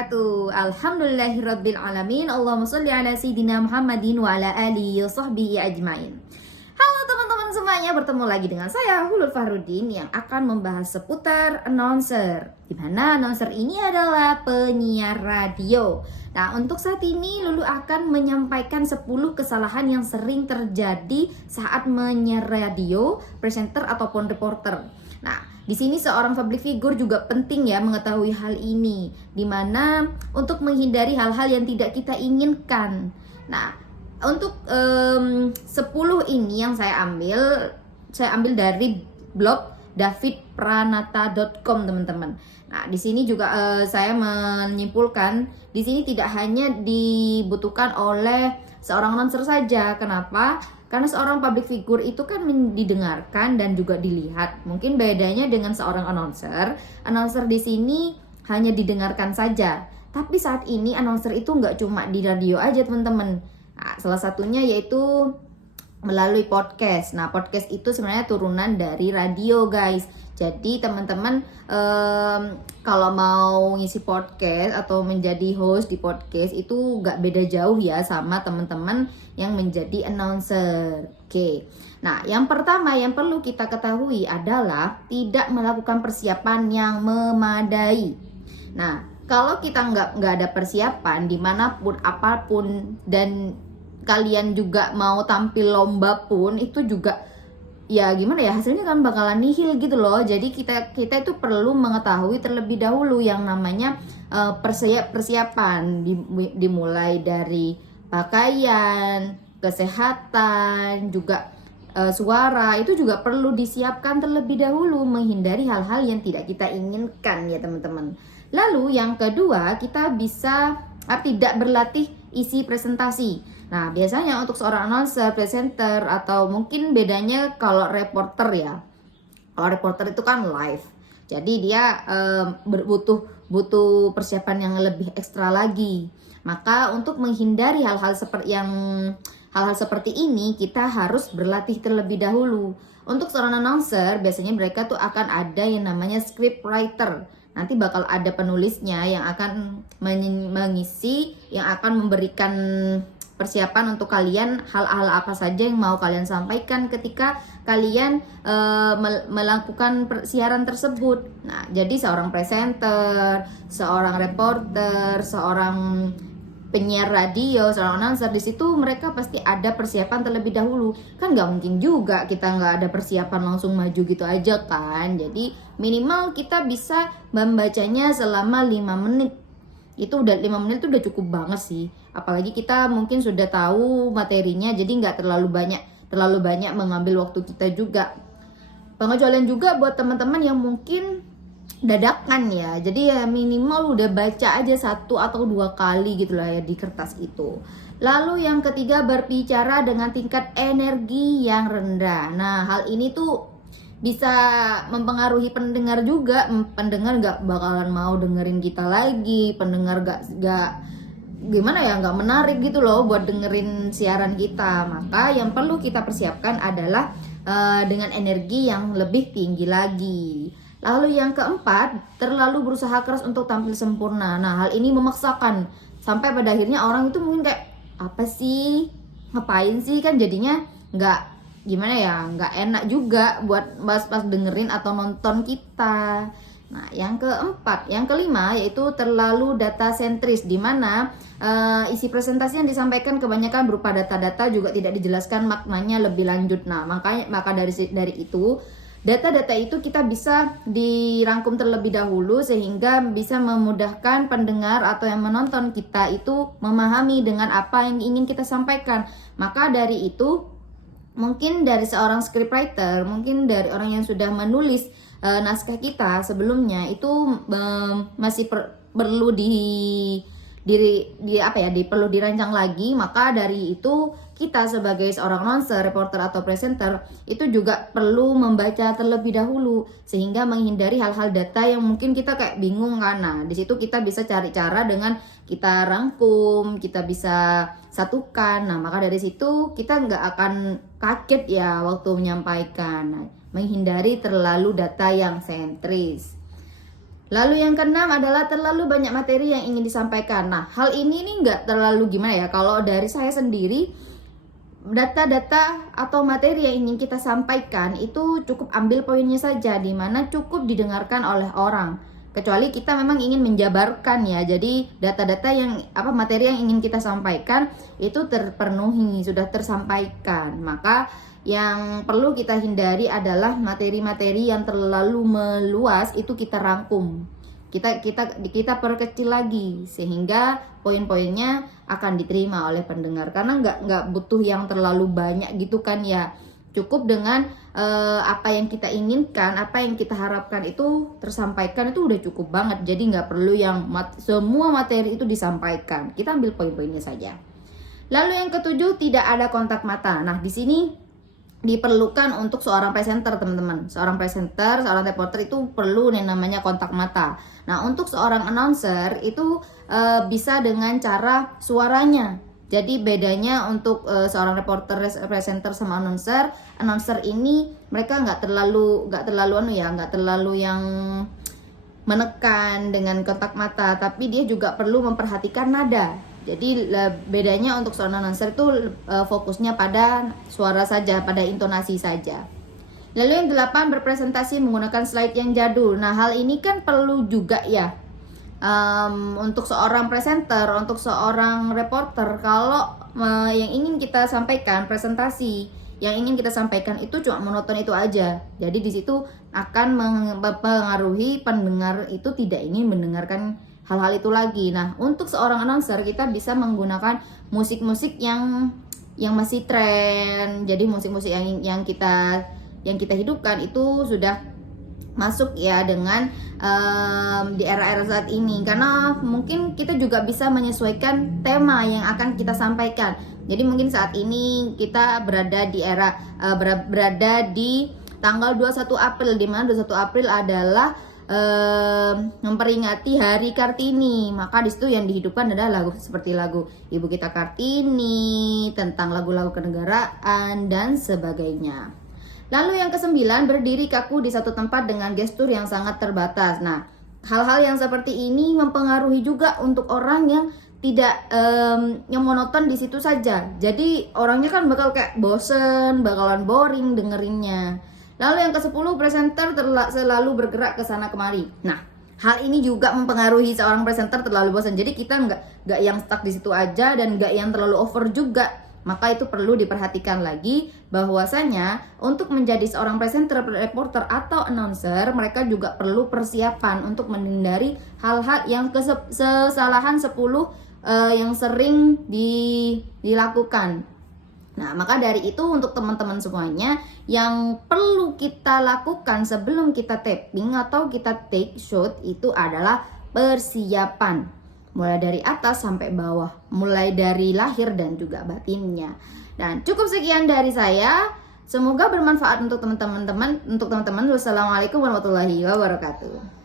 wabarakatuh. Alhamdulillahirabbil alamin. Allahumma shalli ala sayidina Muhammadin wa ala alihi wa sahbihi ajmain. Halo teman-teman semuanya, bertemu lagi dengan saya Hulul Fahrudin yang akan membahas seputar announcer. Di mana announcer ini adalah penyiar radio. Nah, untuk saat ini Lulu akan menyampaikan 10 kesalahan yang sering terjadi saat menyiar radio, presenter ataupun reporter. Nah, di sini seorang public figure juga penting ya mengetahui hal ini, dimana untuk menghindari hal-hal yang tidak kita inginkan. Nah, untuk 10 ini yang saya ambil dari blog davidpranata.com teman-teman. Nah, di sini juga saya menyimpulkan di sini tidak hanya dibutuhkan oleh seorang announcer saja. Kenapa? Karena seorang public figure itu kan didengarkan dan juga dilihat. Mungkin bedanya dengan seorang announcer di sini hanya didengarkan saja. Tapi saat ini announcer itu nggak cuma di radio aja teman-teman. Nah, salah satunya yaitu melalui podcast. Nah, podcast itu sebenarnya turunan dari radio, guys. Jadi teman-teman kalau mau ngisi podcast atau menjadi host di podcast itu gak beda jauh ya sama teman-teman yang menjadi announcer. Oke. Nah, yang pertama yang perlu kita ketahui adalah tidak melakukan persiapan yang memadai. Nah, kalau kita nggak ada persiapan dimanapun apapun dan kalian juga mau tampil lomba pun itu juga ya gimana ya, hasilnya kan bakalan nihil gitu loh. Jadi kita itu perlu mengetahui terlebih dahulu yang namanya persiapan dimulai dari pakaian, kesehatan, juga suara itu juga perlu disiapkan terlebih dahulu, menghindari hal-hal yang tidak kita inginkan ya teman-teman. Lalu yang kedua, kita bisa tidak berlatih isi presentasi. Nah, biasanya untuk seorang announcer, presenter, atau mungkin bedanya kalau reporter ya. Kalau reporter itu kan live. Jadi dia butuh persiapan yang lebih ekstra lagi. Maka untuk menghindari hal-hal seperti ini, kita harus berlatih terlebih dahulu. Untuk seorang announcer, biasanya mereka tuh akan ada yang namanya script writer. Nanti bakal ada penulisnya yang akan mengisi, yang akan memberikan persiapan untuk kalian hal-hal apa saja yang mau kalian sampaikan ketika kalian melakukan siaran tersebut. Nah, jadi seorang presenter, seorang reporter, seorang penyiar radio, seorang announcer, di situ mereka pasti ada persiapan terlebih dahulu. Kan nggak mungkin juga kita nggak ada persiapan langsung maju gitu aja kan. Jadi minimal kita bisa membacanya selama 5 menit. Itu udah 5 menit itu udah cukup banget sih. Apalagi kita mungkin sudah tahu materinya, jadi nggak terlalu banyak mengambil waktu kita juga. Pengecualian juga buat teman-teman yang mungkin dadakan ya, jadi ya minimal udah baca aja 1 atau 2 kali gitu lah ya di kertas itu. Lalu yang ketiga, berbicara dengan tingkat energi yang rendah. Nah, hal ini tuh bisa mempengaruhi pendengar juga. Pendengar nggak bakalan mau dengerin kita lagi, pendengar nggak gimana ya, nggak menarik gitu loh buat dengerin siaran kita. Maka yang perlu kita persiapkan adalah dengan energi yang lebih tinggi lagi. Lalu yang keempat, terlalu berusaha keras untuk tampil sempurna. Nah, hal ini memaksakan sampai pada akhirnya orang itu mungkin kayak apa sih, ngapain sih, kan jadinya nggak gimana ya, nggak enak juga buat pas dengerin atau nonton kita. Nah, yang kelima yaitu terlalu data sentris, di mana isi presentasi yang disampaikan kebanyakan berupa data-data, juga tidak dijelaskan maknanya lebih lanjut. Nah, maka dari itu data-data itu kita bisa dirangkum terlebih dahulu sehingga bisa memudahkan pendengar atau yang menonton kita itu memahami dengan apa yang ingin kita sampaikan. Maka dari itu, mungkin dari seorang scriptwriter, mungkin dari orang yang sudah menulis naskah kita sebelumnya itu masih perlu perlu dirancang lagi. Maka dari itu kita sebagai seorang announcer, reporter atau presenter itu juga perlu membaca terlebih dahulu sehingga menghindari hal-hal data yang mungkin kita kayak bingung kan. Nah, di situ kita bisa cari cara dengan kita rangkum, kita bisa satukan. Nah, maka dari situ kita nggak akan kaget ya waktu menyampaikan. Nah, menghindari terlalu data yang sentris. Lalu yang keenam adalah terlalu banyak materi yang ingin disampaikan. Nah, hal ini nih nggak terlalu gimana ya, kalau dari saya sendiri, data-data atau materi yang ingin kita sampaikan itu cukup ambil poinnya saja, dimana cukup didengarkan oleh orang. Kecuali kita memang ingin menjabarkan ya, jadi data-data yang materi yang ingin kita sampaikan itu terpenuhi, sudah tersampaikan. Maka yang perlu kita hindari adalah materi-materi yang terlalu meluas, itu kita rangkum. Kita perkecil lagi sehingga poin-poinnya akan diterima oleh pendengar, karena nggak butuh yang terlalu banyak gitu kan ya. Cukup dengan apa yang kita inginkan, apa yang kita harapkan itu tersampaikan, itu udah cukup banget. Jadi nggak perlu yang semua materi itu disampaikan, kita ambil poin-poinnya saja. Lalu yang ketujuh, tidak ada kontak mata. Nah, di sini diperlukan untuk seorang presenter, teman-teman. Seorang presenter, seorang reporter itu perlu yang namanya kontak mata. Nah, untuk seorang announcer itu bisa dengan cara suaranya. Jadi bedanya untuk seorang reporter, presenter sama announcer ini mereka nggak terlalu yang menekan dengan kontak mata, tapi dia juga perlu memperhatikan nada. Jadi bedanya untuk seorang announcer itu fokusnya pada suara saja, pada intonasi saja. Lalu yang 8, berpresentasi menggunakan slide yang jadul. Nah, hal ini kan perlu juga ya untuk seorang presenter, untuk seorang reporter. Kalau yang ingin kita sampaikan, presentasi yang ingin kita sampaikan itu cuma monoton itu aja. Jadi di situ akan mempengaruhi pendengar itu tidak ingin mendengarkan hal-hal itu lagi. Nah, untuk seorang announcer kita bisa menggunakan musik-musik yang masih tren. Jadi musik-musik yang kita hidupkan itu sudah masuk ya dengan di era-era saat ini, karena mungkin kita juga bisa menyesuaikan tema yang akan kita sampaikan. Jadi mungkin saat ini kita berada di tanggal 21 April, di mana 21 April adalah memperingati Hari Kartini. Maka di situ yang dihidupkan adalah lagu seperti lagu Ibu Kita Kartini, tentang lagu-lagu kenegaraan dan sebagainya. Lalu yang ke-9, berdiri kaku di satu tempat dengan gestur yang sangat terbatas. Nah, hal-hal yang seperti ini mempengaruhi juga untuk orang yang tidak yang monoton di situ saja. Jadi orangnya kan bakal kayak bosen, bakalan boring dengerinnya. Lalu yang ke-10, presenter selalu bergerak ke sana kemari. Nah, hal ini juga mempengaruhi seorang presenter terlalu bosan. Jadi kita nggak yang stuck di situ aja dan nggak yang terlalu over juga. Maka itu perlu diperhatikan lagi bahwasanya untuk menjadi seorang presenter, reporter atau announcer, mereka juga perlu persiapan untuk menghindari hal-hal yang kesalahan 10 yang sering dilakukan. Nah, maka dari itu untuk teman-teman semuanya, yang perlu kita lakukan sebelum kita taping atau kita take shoot itu adalah persiapan. Mulai dari atas sampai bawah, mulai dari lahir dan juga batinnya. Dan cukup sekian dari saya. Semoga bermanfaat untuk teman-teman. Wassalamualaikum warahmatullahi wabarakatuh.